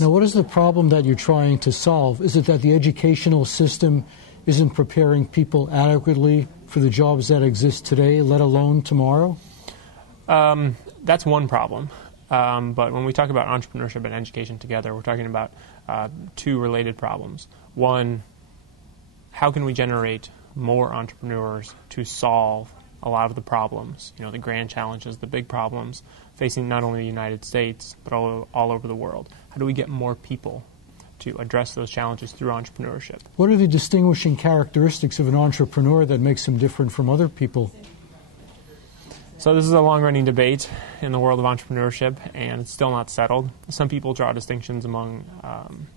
Now, what is the problem that you're trying to solve? Is it that the educational system isn't preparing people adequately for the jobs that exist today, let alone tomorrow? That's one problem. But when we talk about entrepreneurship and education together, we're talking about two related problems. One, how can we generate more entrepreneurs to solve a lot of the problems, the grand challenges, the big problems facing not only the United States, but all over the world? How do we get more people to address those challenges through entrepreneurship? What are the distinguishing characteristics of an entrepreneur that makes them different from other people? So this is a long-running debate in the world of entrepreneurship, and it's still not settled. Some people draw distinctions in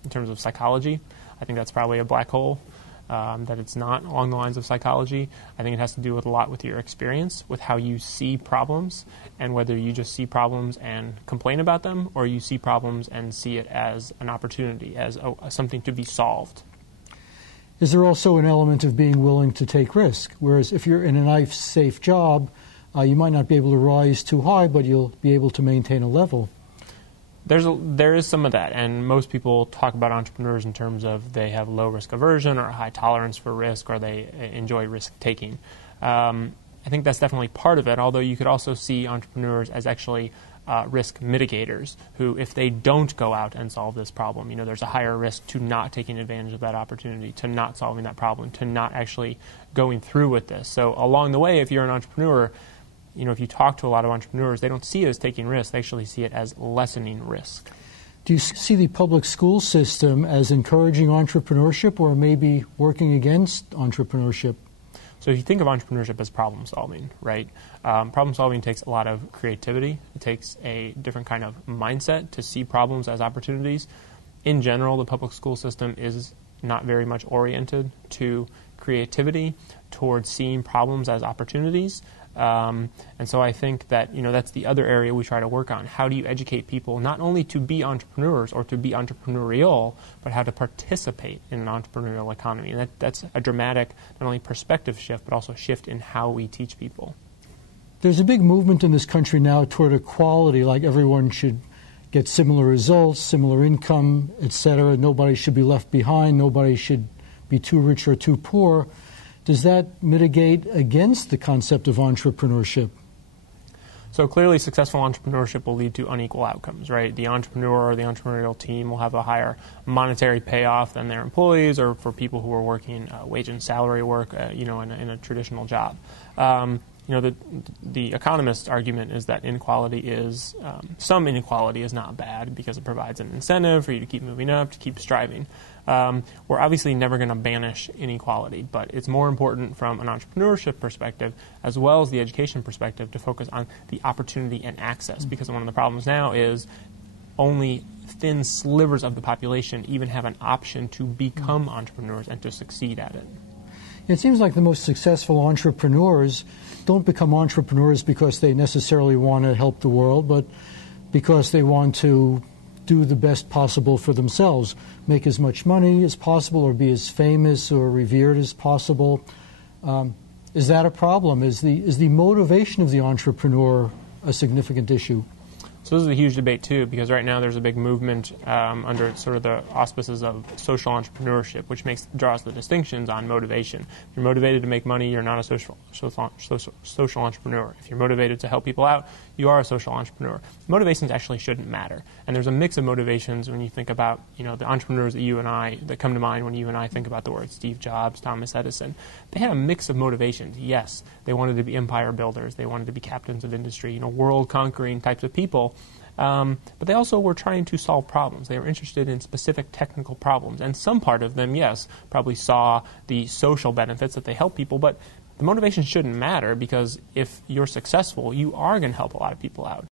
terms of psychology. I think that's probably a black hole, that it's not along the lines of psychology. I think it has to do with a lot with your experience, with how you see problems, and whether you just see problems and complain about them, or you see problems and see it as an opportunity, as something to be solved. Is there also an element of being willing to take risk? Whereas if you're in a nice, safe job, you might not be able to rise too high, but you'll be able to maintain a level. There is some of that, and most people talk about entrepreneurs in terms of they have low risk aversion or a high tolerance for risk, or they enjoy risk taking. I think that's definitely part of it, although you could also see entrepreneurs as actually risk mitigators who, if they don't go out and solve this problem, there's a higher risk to not taking advantage of that opportunity, to not solving that problem, to not actually going through with this. So along the way, if you're an entrepreneur, if you talk to a lot of entrepreneurs, they don't see it as taking risks. They actually see it as lessening risk. Do you see the public school system as encouraging entrepreneurship or maybe working against entrepreneurship? So if you think of entrepreneurship as problem solving, right? Problem solving takes a lot of creativity. It takes a different kind of mindset to see problems as opportunities. In general, the public school system is not very much oriented to creativity, towards seeing problems as opportunities. And so I think that that's the other area we try to work on. How do you educate people not only to be entrepreneurs or to be entrepreneurial, but how to participate in an entrepreneurial economy? And that's a dramatic, not only perspective shift, but also shift in how we teach people. There's a big movement in this country now toward equality, like everyone should get similar results, similar income, etc. Nobody should be left behind. Nobody should be too rich or too poor. Does that mitigate against the concept of entrepreneurship? So clearly successful entrepreneurship will lead to unequal outcomes, right? The entrepreneur or the entrepreneurial team will have a higher monetary payoff than their employees, or for people who are working wage and salary work, in a traditional job. The economist's argument is that some inequality is not bad because it provides an incentive for you to keep moving up, to keep striving. We're obviously never going to banish inequality, but it's more important from an entrepreneurship perspective as well as the education perspective to focus on the opportunity and access, because one of the problems now is only thin slivers of the population even have an option to become entrepreneurs and to succeed at it. It seems like the most successful entrepreneurs don't become entrepreneurs because they necessarily want to help the world, but because they want to do the best possible for themselves, make as much money as possible or be as famous or revered as possible. Is that a problem? Is the motivation of the entrepreneur a significant issue? So this is a huge debate, too, because right now there's a big movement under sort of the auspices of social entrepreneurship, which draws the distinctions on motivation. If you're motivated to make money, you're not a social entrepreneur. If you're motivated to help people out, you are a social entrepreneur. Motivations actually shouldn't matter. And there's a mix of motivations when you think about, the entrepreneurs that come to mind when you and I think about the words Steve Jobs, Thomas Edison. They had a mix of motivations. Yes, they wanted to be empire builders. They wanted to be captains of industry, world-conquering types of people. But they also were trying to solve problems. They were interested in specific technical problems. And some part of them, yes, probably saw the social benefits that they help people, but the motivation shouldn't matter, because if you're successful, you are going to help a lot of people out.